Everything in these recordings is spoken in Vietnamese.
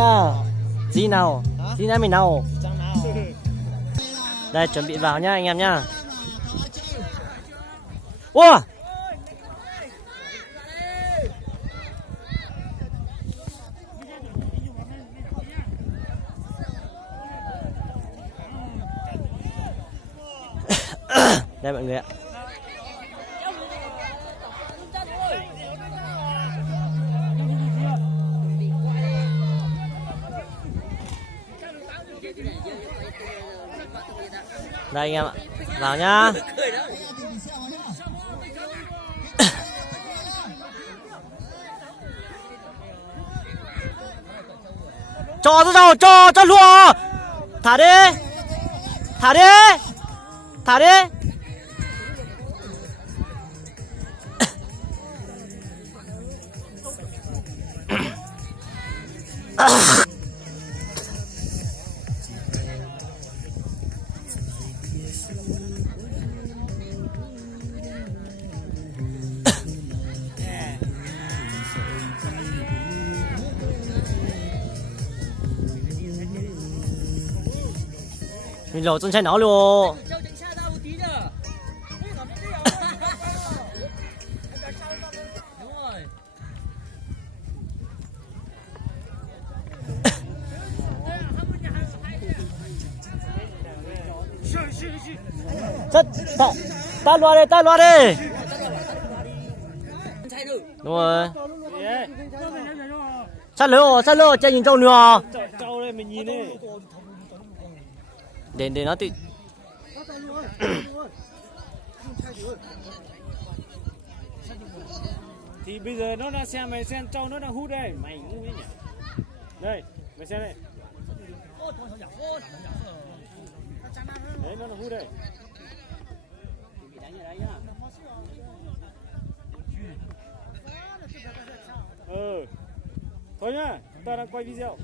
nhá. Gì nào? Gì này mình nào? Chẳng nào. Đây chuẩn bị vào nhá anh em nhá. Wow. Đây mọi người ạ. Đây anh em ạ. Vào nhá. cho lùa. Thả đi. Thả đi. Thả đi. Mình lột chân chạy nó luôn. Ta loa đây, ta loa đây. Đúng rồi. Sát lửa, chạy nhìn trâu nữa. Trâu đây mình nhìn đi. Để nó tự. Thì bây giờ nó đang xem mày xem trâu nó đang hút đây, mày ngu nhỉ. Đây, mày xem đây. Đấy nó đang hút đây. Thôi nhá, ta đang quay video.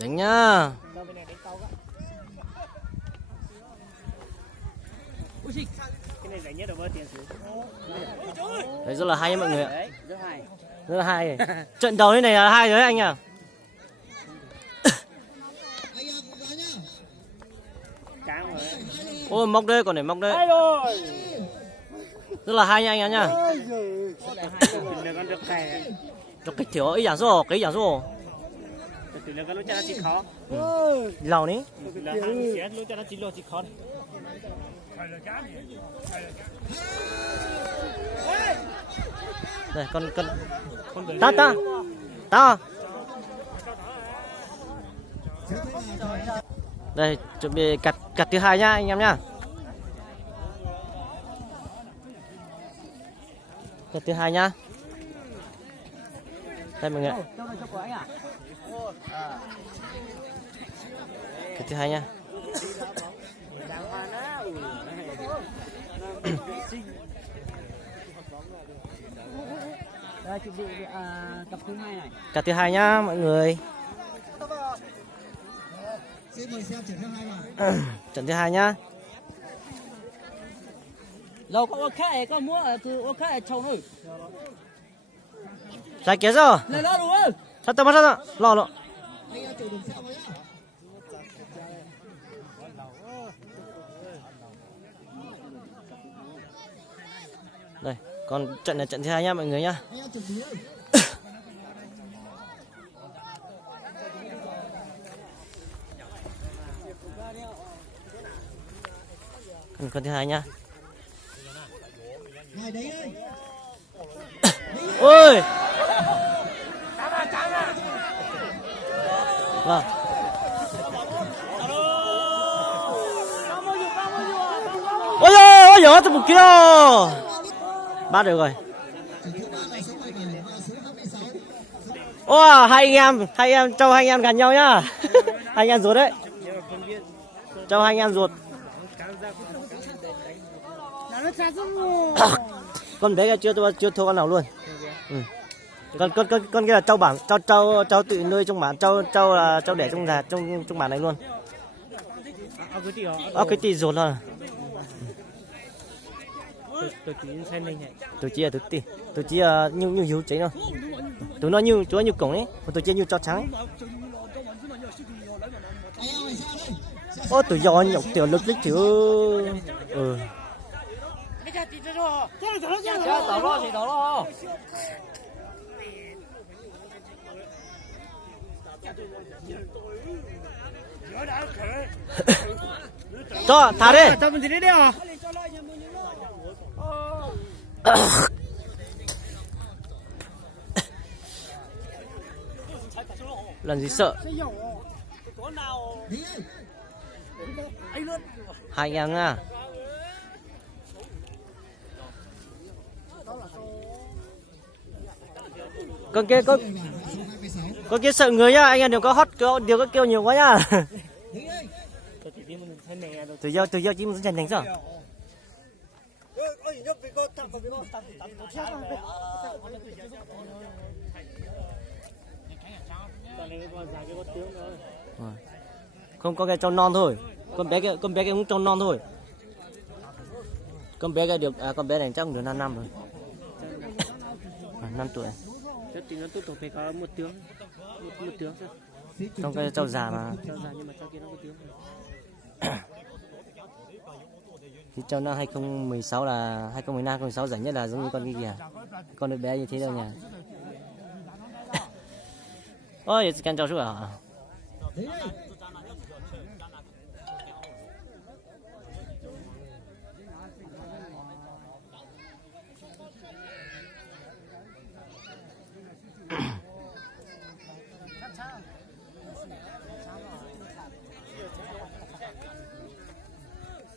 Đánh nhá. Cái này giải nhất là bao tiền xuống. Đấy rất là hay mọi người ạ. Rất là hay. Trận đầu thế này là hay rồi đấy anh à. Ôi móc đây, còn để móc đây. Rất là hay nha anh em nhá. Cho cái thiếu ý giảng số, cái giảng số. Lầu ní. Đây con ta. Đây chuẩn bị cặt thứ hai nhá anh em nhá. Cặt thứ hai nhá. Đây mọi người. Cặt thứ hai nhá. Đây chuẩn bị cặp thứ hai này. Cặp thứ hai nhá mọi người. Trận thứ hai nhá. Lâu có ok mua từ ok chồng rồi. Sai kia rồi. Này lo đúng không? Sát tao lo. Đây, còn trận là trận thứ hai nhá mọi người nhá. Con thứ hai nhá. Ôi. Vâng. Ôi giời, tôi một kia. Bắt được rồi. Wow, hai anh em cho hai anh em gần nhau nhá. Hai anh em ruột đấy. Cho hai anh em ruột. Con bé kia chưa thua con nào luôn. Con kia là trâu bản, trâu tự nuôi trong bản, trâu là trâu đẻ trong nhà trong bản này luôn. Cái tí rột là. Tôi chỉ xem đây này. Tôi chỉ là tôi chỉ là như hiếu cháy thôi. Tụi nó như cổng ấy, còn tôi chỉ như cho trắng ấy. Ô tụi giò nhọc tiểu lực lít chứ. Đổ lo thì đổ lo. Cho thả đi. Tao mình đi đi à? Làm gì sợ. Hai anh à. Con kia sợ người nhá, anh em đừng có hót, đừng có kêu nhiều quá nhá. Từ giờ chỉ muốn chân thành sao? Không có cái cho non thôi, con bé kia cũng cho non thôi. Con bé kia được con bé này chắc cũng được 5 năm rồi. 5 tuổi. Chắc tính nó tốt phải có một tiếng sao? Trong cái trâu già mà. Trâu già nhưng mà trâu kia nó có tiếng. Thì trâu năm 2016 là 2015 2016 rảnh nhất là giống như con kia kìa. Con đứa bé như thế đâu nhỉ? Ôi, can trâu à?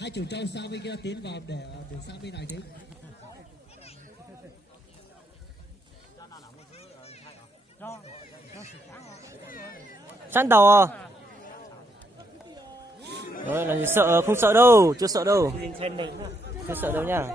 Hai chủ trâu sang bên kia tiến vào để sang bên này thế. Săn đầu à? Rồi là gì sợ, không sợ đâu, chưa sợ đâu. Chưa sợ đâu nha.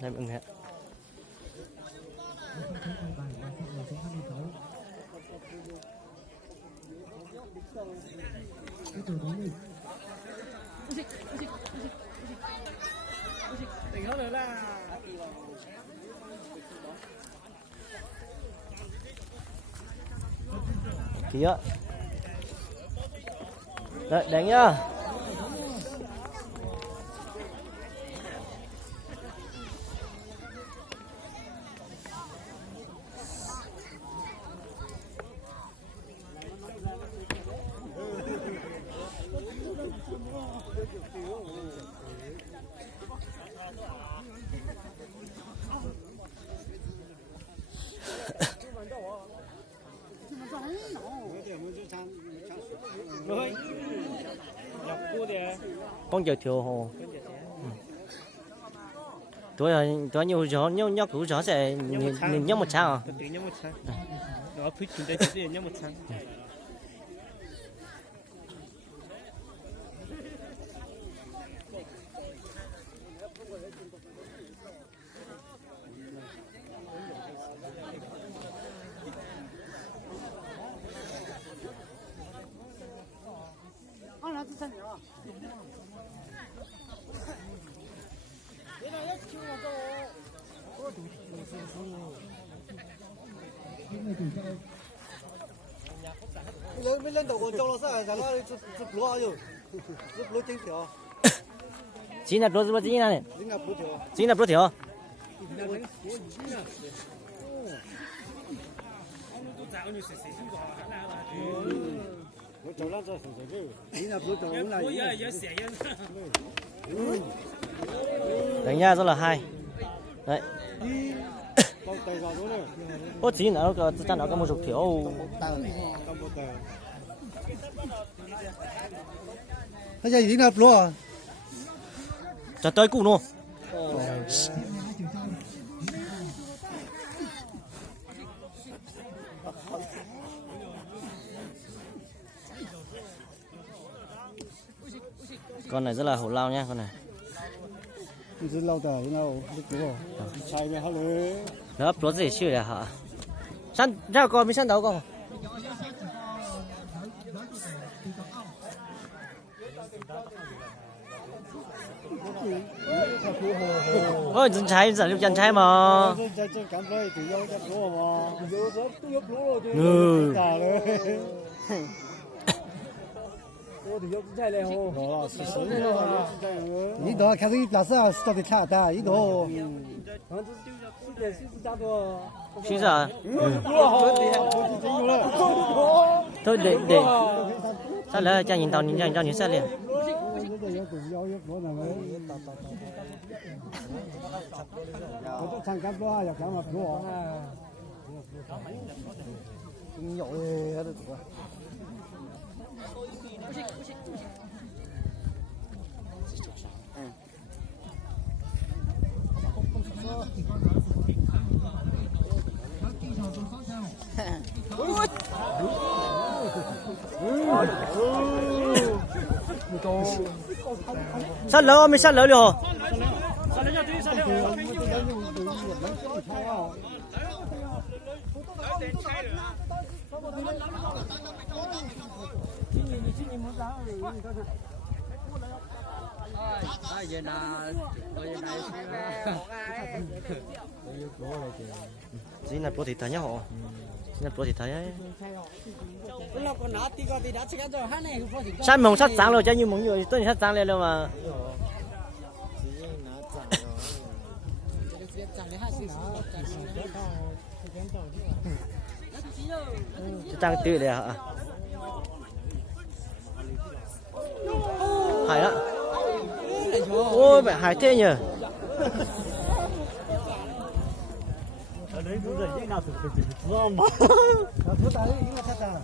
Đây mọi người ạ. Kìa. Đấy, đánh nhá. Con giờ thiếu hồ. Tôi nhiều gió nhau cứu gió sẽ nhìn nhau một trang à? Nó phích chúng ta chỉ nhau một trang. Mới lên đầu con trâu nó sao? Chẳng qua chụp lúa rồi, chụp lúa chính thiếu. Chính là bro gì này? Chính là bro thiếu. Đánh nha rất là hay. Đấy. Ô chỉ nó chắc nó có một dục thiếu. Bây giờ gì là lúa? cho tới cụ luôn. Con này rất là hổ lao nha con này. Rất lâu rồi, lâu rồi. Chạy về hả lưới. Đó, bố gì chưa là hả? Săn, ra con mới săn đấu con. Ôi, chân trái, giả liệu chân trái mà. Ừ. Ý đồ开始老师啊，到底差的，意đồ。Chứ giờ. Thôi để. Sao lại cho nhìn tao nhìn cho nhìn sao liền. Sát lỡ mới sát lỡ được. Gì là pro thì thấy nhá họ. Là pro thì thấy ấy. Sát mỏng sát sáng rồi chứ như mỏng nhiều tôi sát sáng lên đâu mà. Trang tự đấy hả? Hải đó. Ôi mẹ hải thế nhỉ?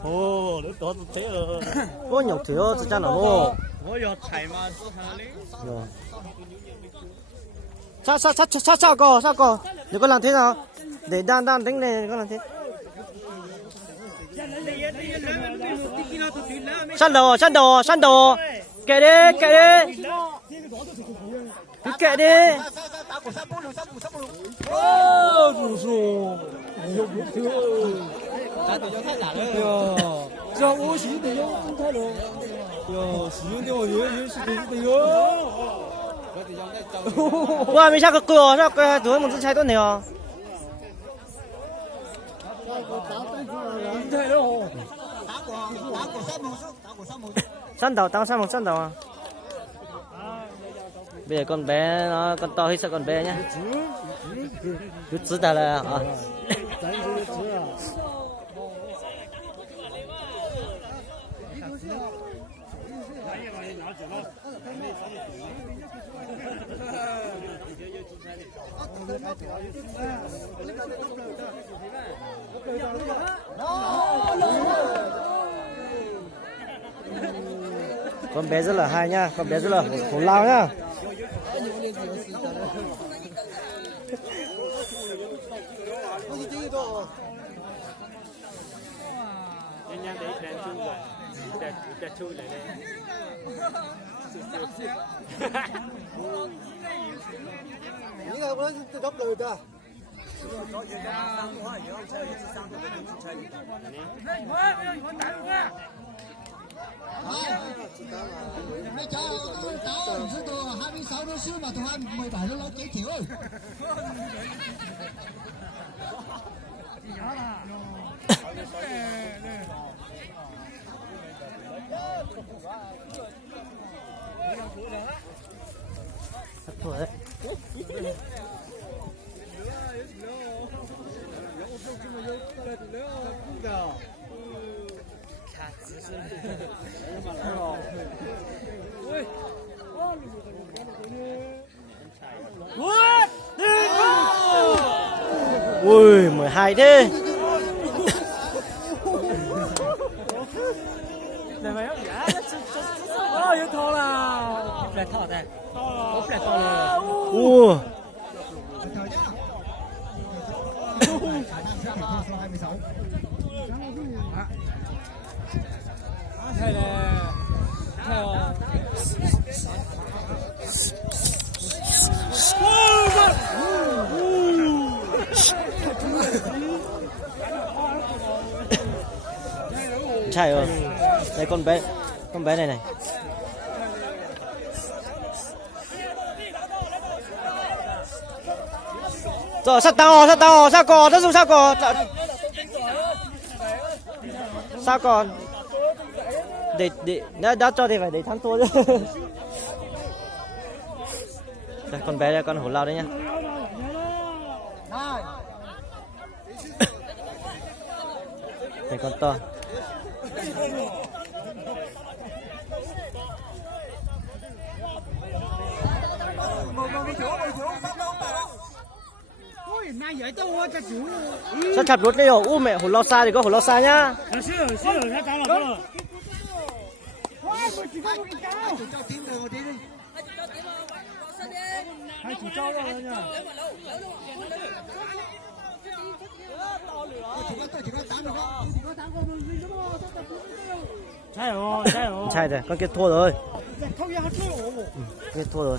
Ồ, nó to thế rồi. Ôi nhọc thế ơ, chắc chắn là luôn. Ôi giọt chảy mà tốt thằng đấy. Sao co? Để con làm thế nào? Để đan đánh này con làm thế. Săn đồ. Kệ đi. Cứ kệ đi. Ô, rủ rủ. 자, 50대 0 타로. 야, 수준대 어디? 10대 0. Wow, mình sao cái cửa sao cái tuổi một trái tốt nhiều. Săn đầu tao sang một săn đầu à. Bây giờ con bé nó con to hay sao con bé nhá. Cứ giữ ta là à. Con bé rất là hay nhá, con bé rất là hổ lao nhá. Nhanh đấy khen chui rồi. Để chui lại đây. Những người có gấp lời ta. Mấy cháu tao số đồ 26 đứa xíu mà tụi anh 17 đứa lớn chỉ chịu ơi. Sắp thua đấy. Ui, 12 thế. Để mày không giả. Yếu thua là. Để thọ đây. Ủa. Thay là Chạy rồi. Đây con bé này này. Rồi sao còn, nó dùng sao còn. Sao còn. Để đã cho thì phải để thắng thua chứ. Đây, con bé đây, con hổ lao đấy nhá. Đây con to. Sao chặt đốt đây hổ? Mẹ hổ lao xa thì có hổ lao xa nhá. Chạy rồi, con kia thua rồi. Kia thua rồi.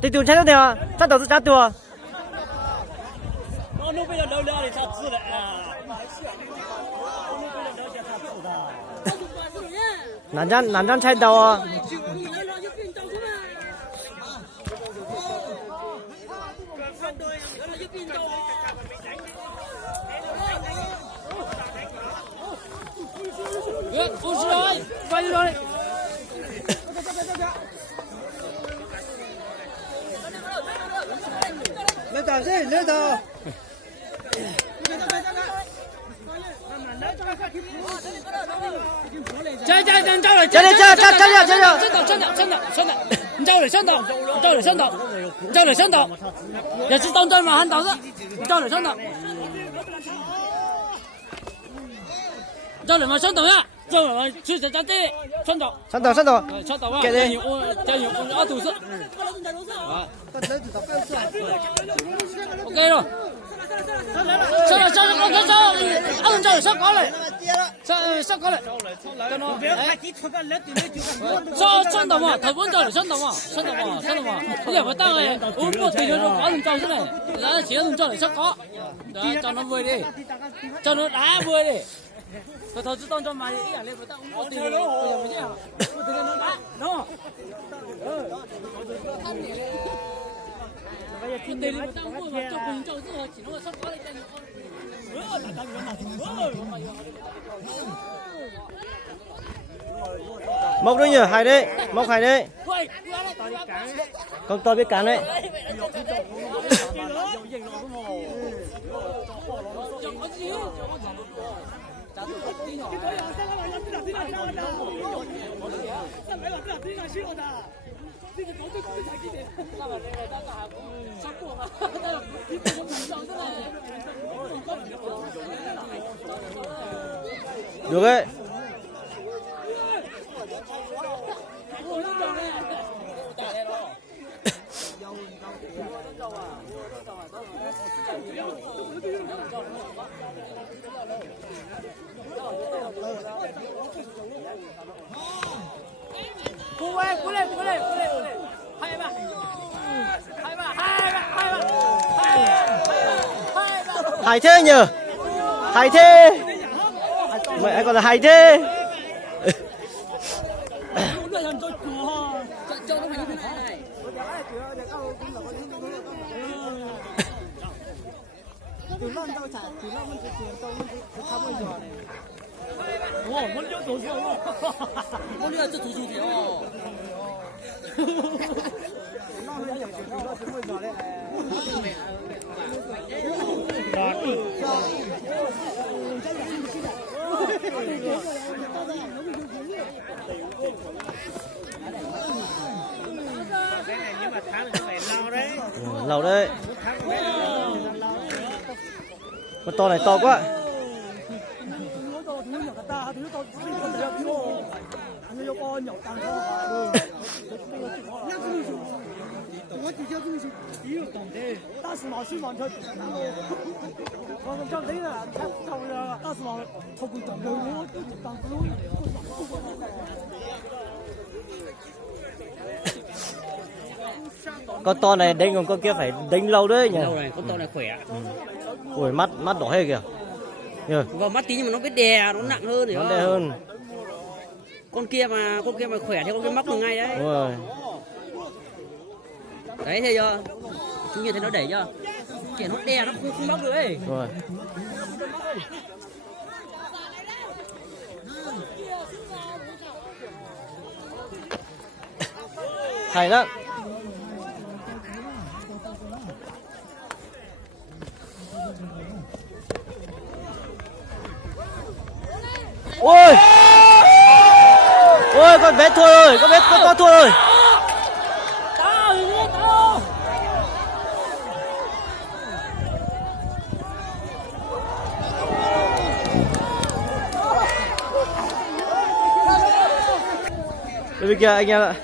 Tỷ tuổi chạy đâu nè? Chắc đầu chắc tuổi. Nó bây giờ đâu ra để sao chứ lại 난장 차이 나와. lên tàu. chạy chạy chạy chạy chạy đi chạy chạy chạy chạy chạy. 真的，你照脸上倒，照脸上倒，照脸上倒，也是当真嘛，还倒着，照脸上倒，照脸嘛上倒呀，照脸嘛去在家地上倒，上岛上倒嘛，给加油二土是，啊，OK 了。上了，二人照脸上高了，上高了，上到嘛，台湾照脸上到嘛，你也不当哎，我不对着二人照上来，然后前人照脸上高，照那不的，照那哪不的，他投资当中买一样的不当，我对着我也不这样，我对着那来，喏。คุณเดลิมันตั้งพวกเจ้าคุณเจ้าซื้อchỉ nó sắp có lên trên mốc đấy nhỉ, hay đấy, mốc hay đấy. Con to biết cán đấy. Được đấy. Cú lên. Hai ba. Hay thế nhỉ? Hay thế. Mẹ anh còn là hay thế. 哇，我溜走错了，我溜这走错的哦。cái này nếu mà thắng thì phải lao đấy. Lâu đấy. Con to này to quá. Con to này đánh còn con kia phải đánh lâu đấy nhỉ. Lâu này, con to này khỏe. Ui mắt đỏ hết kìa. Nhờ. Vào mắt tí nhưng mà nó biết đè, nó nặng hơn. Nó đè hơn. Con kia mà khỏe thì con kia móc được ngay đấy. Đúng rồi. Đấy thấy chưa? Chúng nhìn thấy nó đẩy chưa? Kẻ nó đè nó không móc được ấy. Đúng rồi. Hay lắm. Ôi. Ôi con bé thua rồi, con bé con thua rồi. Đây bên kia anh em ạ.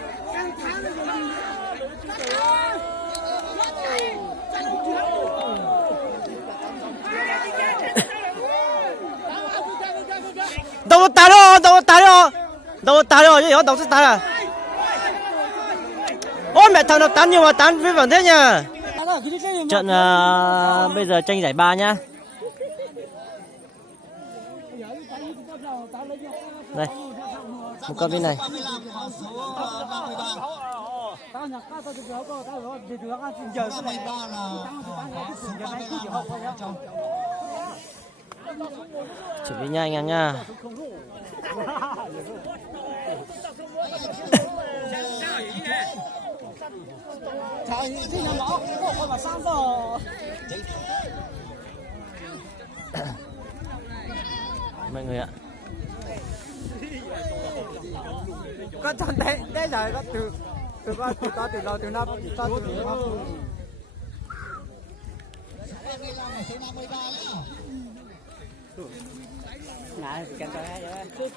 Đâu có tái đâu, đâu có tái đâu. Đâu có tái đâu, chứ đâu có tái à. Ôi mẹ thằng nào tán nhiều mà tán với bản thế nhỉ. Trận bây giờ tranh giải ba nhá. Đây. Một con bên này. Chuẩn bị nha anh em nha. Mọi người ạ. Có chân thế giờ có từ đầu từ năm Này, cần coi hai vậy.